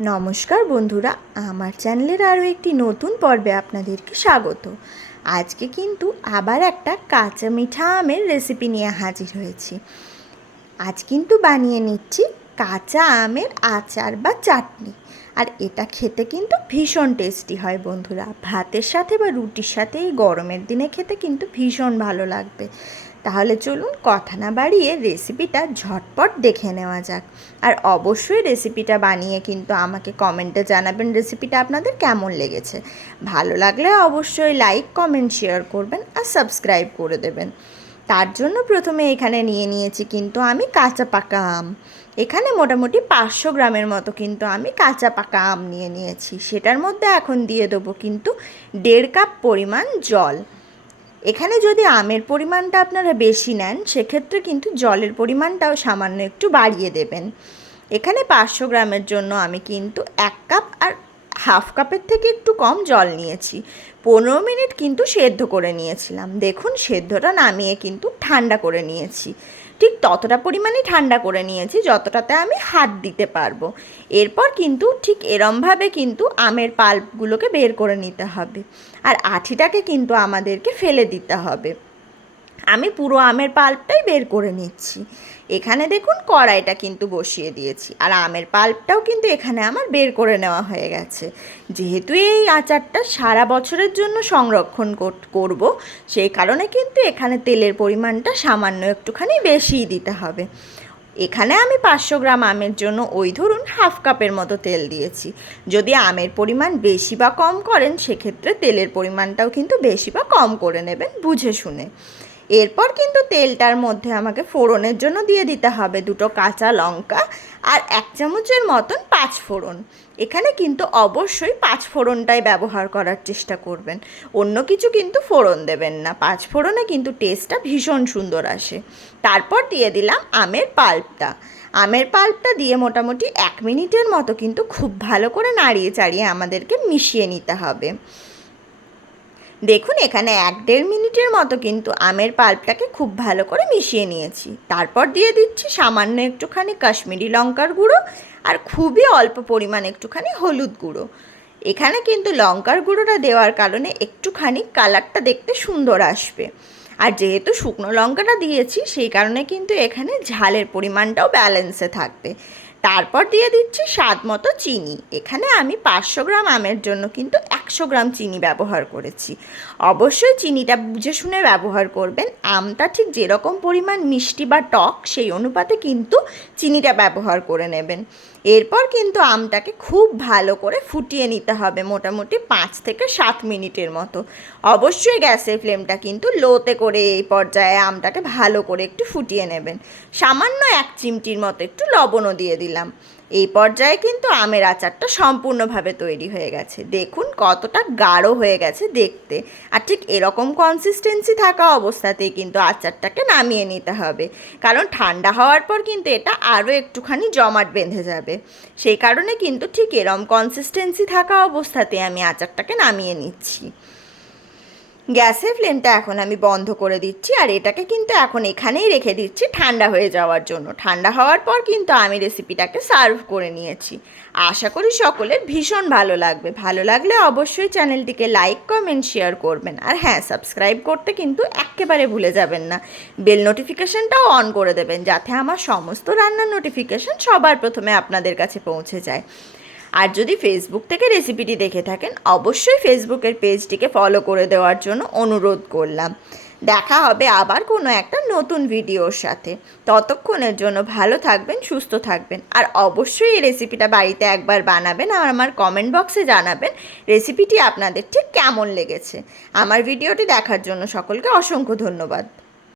নমস্কার বন্ধুরা, আমার চ্যানেলের আরও একটি নতুন পর্বে আপনাদেরকে স্বাগত। আজকে কিন্তু আবার একটা কাঁচা মিঠা আমের রেসিপি নিয়ে হাজির হয়েছি। আজ কিন্তু বানিয়ে নিচ্ছি কাঁচা আমের আচার বা চাটনি। আর এটা খেতে কিন্তু ভীষণ টেস্টি হয় বন্ধুরা। ভাতের সাথে বা রুটির সাথে এই গরমের দিনে খেতে কিন্তু ভীষণ ভালো লাগবে। তাহলে চলুন কথা না বাড়িয়ে রেসিপিটা ঝটপট দেখে নেওয়া যাক। আর অবশ্যই রেসিপিটা বানিয়ে কিন্তু আমাকে কমেন্টে জানাবেন রেসিপিটা আপনাদের কেমন লেগেছে। ভালো লাগলে অবশ্যই লাইক, কমেন্ট, শেয়ার করবেন আর সাবস্ক্রাইব করে দেবেন। তার জন্য প্রথমে এখানে নিয়ে নিয়েছি কিন্তু আমি কাঁচা পাকা আম। এখানে মোটামুটি 500 গ্রামের মতো কিন্তু আমি কাঁচা পাকা আম নিয়ে নিয়েছি। সেটার মধ্যে এখন দিয়ে দেবো কিন্তু 1.5 কাপ পরিমাণ জল। এখানে যদি আমের পরিমাণটা আপনারা বেশি নেন সেক্ষেত্রে কিন্তু জলের পরিমাণটাও সামান্য একটু বাড়িয়ে দেবেন। এখানে 500 গ্রামের জন্য আমি কিন্তু 1 কাপ আর হাফ কাপের থেকে একটু কম জল নিয়েছি। 15 মিনিট কিন্তু সেদ্ধ করে নিয়েছিলাম। দেখুন সেদ্ধটা নামিয়ে কিন্তু ঠান্ডা করে নিয়েছি। ঠিক ততটা পরিমাণে ঠান্ডা করে নিয়েছি যতটাতে আমি হাত দিতে পারবো। এরপর কিন্তু ঠিক এরমভাবে কিন্তু আমের পাল্পগুলোকে বের করে নিতে হবে। আর আঠিটাকে কিন্তু আমাদেরকে ফেলে দিতে হবে। আমি পুরো আমের পাল্পটাই বের করে নিচ্ছি। এখানে দেখুন কড়াইটা কিন্তু বসিয়ে দিয়েছি আর আমের পাল্পটাও কিন্তু এখানে আমার বের করে নেওয়া হয়ে গেছে। যেহেতু এই আচারটা সারা বছরের জন্য সংরক্ষণ করব, সেই কারণে কিন্তু এখানে তেলের পরিমাণটা সামান্য একটুখানি বেশিই দিতে হবে। এখানে আমি 500 গ্রাম আমের জন্য ওই ধরুন হাফ কাপের মতো তেল দিয়েছি। যদি আমের পরিমাণ বেশি বা কম করেন সেক্ষেত্রে তেলের পরিমাণটাও কিন্তু বেশি বা কম করে নেবেন বুঝে শুনে। এরপর কিন্তু তেলটার মধ্যে আমাকে ফোড়নের জন্য দিয়ে দিতে হবে 2টো কাঁচা লঙ্কা আর 1 চামচের মতন 5 ফোড়ন। এখানে কিন্তু অবশ্যই 5 ফোড়নটাই ব্যবহার করার চেষ্টা করবেন, অন্য কিছু কিন্তু ফোড়ন দেবেন না। 5 ফোড়নে কিন্তু টেস্টটা ভীষণ সুন্দর আসে। তারপর দিয়ে দিলাম আমের পাল্পটা। আমের পাল্পটা দিয়ে মোটামুটি 1 মিনিটের মতো কিন্তু খুব ভালো করে নাড়িয়ে চাড়িয়ে আমাদেরকে মিশিয়ে নিতে হবে। দেখুন এখানে 1-1.5 মিনিটের মতো কিন্তু আমের পাল্পটাকে খুব ভালো করে মিশিয়ে নিয়েছি। তারপর দিয়ে দিচ্ছি সামান্য একটুখানি কাশ্মীরি লঙ্কার গুঁড়ো আর খুবই অল্প পরিমাণ একটুখানি হলুদ গুঁড়ো। এখানে কিন্তু লঙ্কার গুঁড়োটা দেওয়ার কারণে একটুখানি কালারটা দেখতে সুন্দর আসবে। আর যেহেতু শুকনো লঙ্কাটা দিয়েছি সেই কারণে কিন্তু এখানে ঝালের পরিমাণটাও ব্যালেন্সে থাকবে। তারপর দিয়ে দিচ্ছি স্বাদ মতো চিনি। এখানে আমি 500 গ্রাম আমের জন্য কিন্তু 100 গ্রাম চিনি ব্যবহার করেছি। অবশ্যই চিনিটা বুঝে শুনে ব্যবহার করবেন। আমটা ঠিক যেরকম পরিমাণ মিষ্টি বা টক সেই অনুপাতে কিন্তু চিনিটা ব্যবহার করে নেবেন। এরপর কিন্তু আমটাকে খুব ভালো করে ফুটিয়ে নিতে হবে মোটামুটি 5 থেকে 7 মিনিটের মতো। অবশ্যই গ্যাসের ফ্লেমটা কিন্তু লোতে করে এই পর্যায়ে আমটাকে ভালো করে একটু ফুটিয়ে নেবেন। সামান্য 1 চিমটির মতো একটু লবণও দিয়ে দিলাম। এই পর্যায়ে কিন্তু আমের আচারটা সম্পূর্ণভাবে তৈরি হয়ে গেছে। দেখুন কতটা গাঢ় হয়ে গেছে দেখতে। আর ঠিক এরকম কনসিস্টেন্সি থাকা অবস্থাতেই কিন্তু আচারটাকে নামিয়ে নিতে হবে, কারণ ঠান্ডা হওয়ার পর কিন্তু এটা আরও একটুখানি জমাট বেঁধে যাবে। সেই কারণে কিন্তু ঠিক এরকম কনসিস্টেন্সি থাকা অবস্থাতে আমি আচারটাকে নামিয়ে নিচ্ছি। গ্যাসের ফ্লেমটা এখন আমি বন্ধ করে দিচ্ছি আর এটাকে কিন্তু এখন এখানেই রেখে দিচ্ছি ঠান্ডা হয়ে যাওয়ার জন্য। ঠান্ডা হওয়ার পর কিন্তু আমি রেসিপিটাকে সার্ভ করে নিয়েছি। আশা করি সকলের ভীষণ ভালো লাগবে। ভালো লাগলে অবশ্যই চ্যানেলটিকে লাইক, কমেন্ট, শেয়ার করবেন। আর হ্যাঁ, সাবস্ক্রাইব করতে কিন্তু একেবারে ভুলে যাবেন না। বেল নোটিফিকেশনটাও অন করে দেবেন যাতে আমার সমস্ত রান্নার নোটিফিকেশন সবার প্রথমে আপনাদের কাছে পৌঁছে যায়। আর যদি ফেসবুক থেকে রেসিপিটি দেখে থাকেন অবশ্যই ফেসবুকের পেজটিকে ফলো করে দেওয়ার জন্য অনুরোধ করলাম। দেখা হবে আবার কোনো একটা নতুন ভিডিওর সাথে। ততক্ষণের জন্য ভালো থাকবেন, সুস্থ থাকবেন। আর অবশ্যই এই রেসিপিটা বাড়িতে একবার বানাবেন আর আমার কমেন্ট বক্সে জানাবেন রেসিপিটি আপনাদের ঠিক কেমন লেগেছে। আমার ভিডিওটি দেখার জন্য সকলকে অসংখ্য ধন্যবাদ।